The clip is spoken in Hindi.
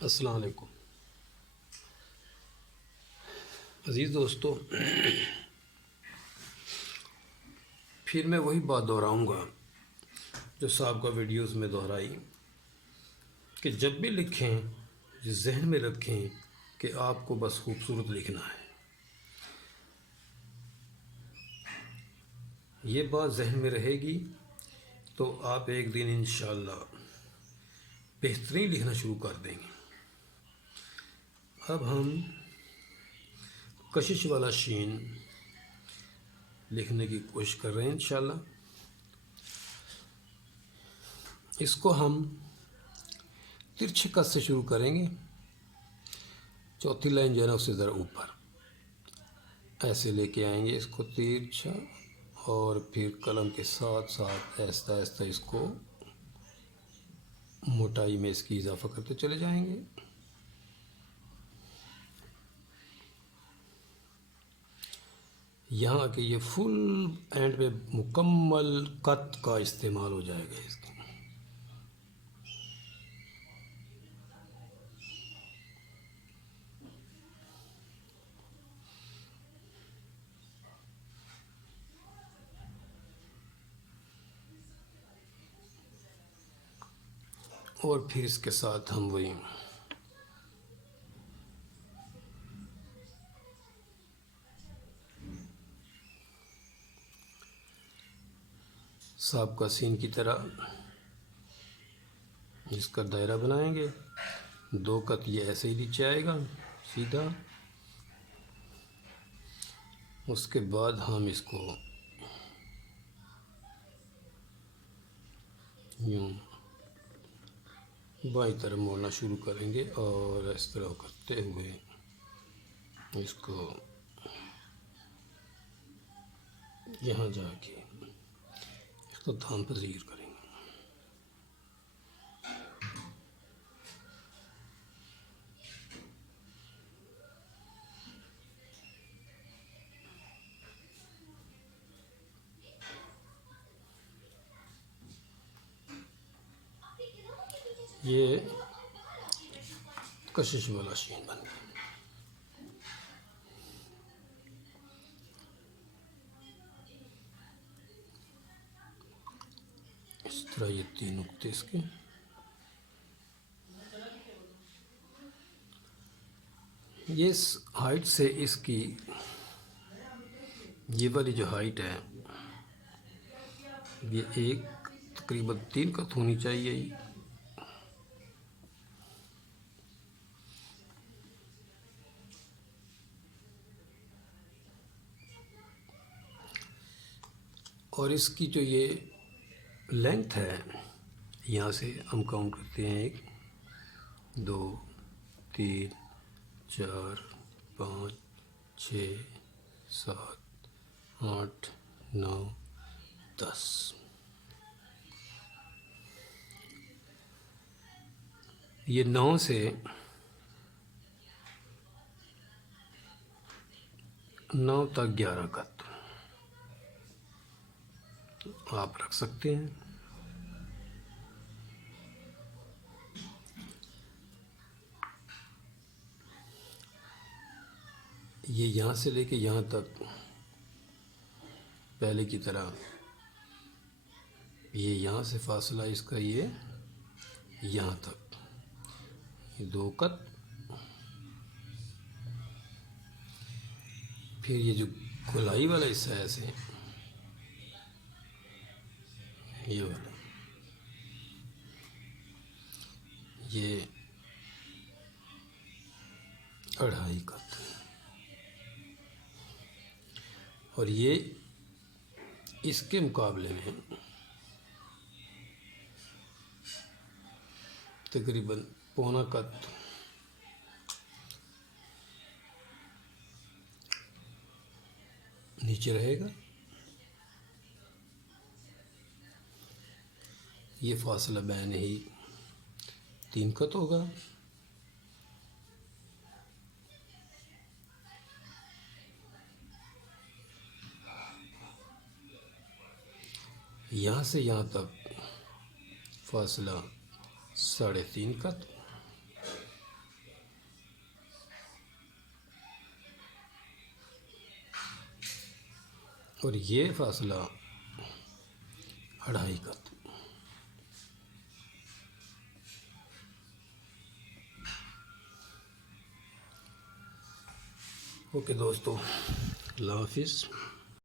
अस्सलाम वालेकुम अज़ीज़ दोस्तों। फिर मैं वही बात दोहराऊँगा जो साहब का वीडियोस में दोहराई कि जब भी लिखें जहन में रखें कि आपको बस खूबसूरत लिखना है। ये बात जहन में रहेगी तो आप एक दिन इंशाअल्लाह बेहतरीन लिखना शुरू कर देंगे। अब हम कशिश वाला शीन लिखने की कोशिश कर रहे हैं इंशाअल्लाह। इसको हम तिरछे कट से शुरू करेंगे। चौथी लाइन जो है ना उससे ज़रा ऊपर ऐसे लेके आएंगे इसको तिरछा, और फिर कलम के साथ साथ आहिस्ता आहिस्ता इसको मोटाई में इसकी इजाफा करते चले जाएंगे। यहाँ के ये फुल एंड पे मुकम्मल कत का इस्तेमाल हो जाएगा इसका। और फिर इसके साथ हम वही सांप का सीन की तरह इसका दायरा बनाएंगे। दो कत ये ऐसे ही नीचे आएगा सीधा। उसके बाद हम इसको यूँ बाईं तरफ मोड़ना शुरू करेंगे और इस तरह करते हुए इसको यहाँ जाके इसको थाम पजीर करेंगे। ये कशिश वाला शीन बन गया। इस तरह ये तीन नुक्ते इसके। ये इस हाइट से इसकी ये वाली जो हाइट है ये एक तकरीबन 3 कत होनी चाहिए। और इसकी जो ये लेंथ है यहाँ से हम काउंट करते हैं 1 2 3 4 5 6 7 8 9 10। ये 9 से 9 तक 11 कत आप रख सकते हैं। ये यहाँ से लेके यहाँ तक पहले की तरह ये यहाँ से फासला इसका ये यहाँ तक ये 2 कत। फिर ये जो गोलाई वाला हिस्सा है ऐसे ये वाला ये 2.5 कत। और ये इसके मुकाबले में तकरीबन पौना कत नीचे रहेगा। ये फासला बैन ही 3 कत होगा। यहाँ से यहाँ तक फासला 3.5 कत। और ये फासला 2.5 का था। ओके दोस्तों, अल्लाह हाफिज़।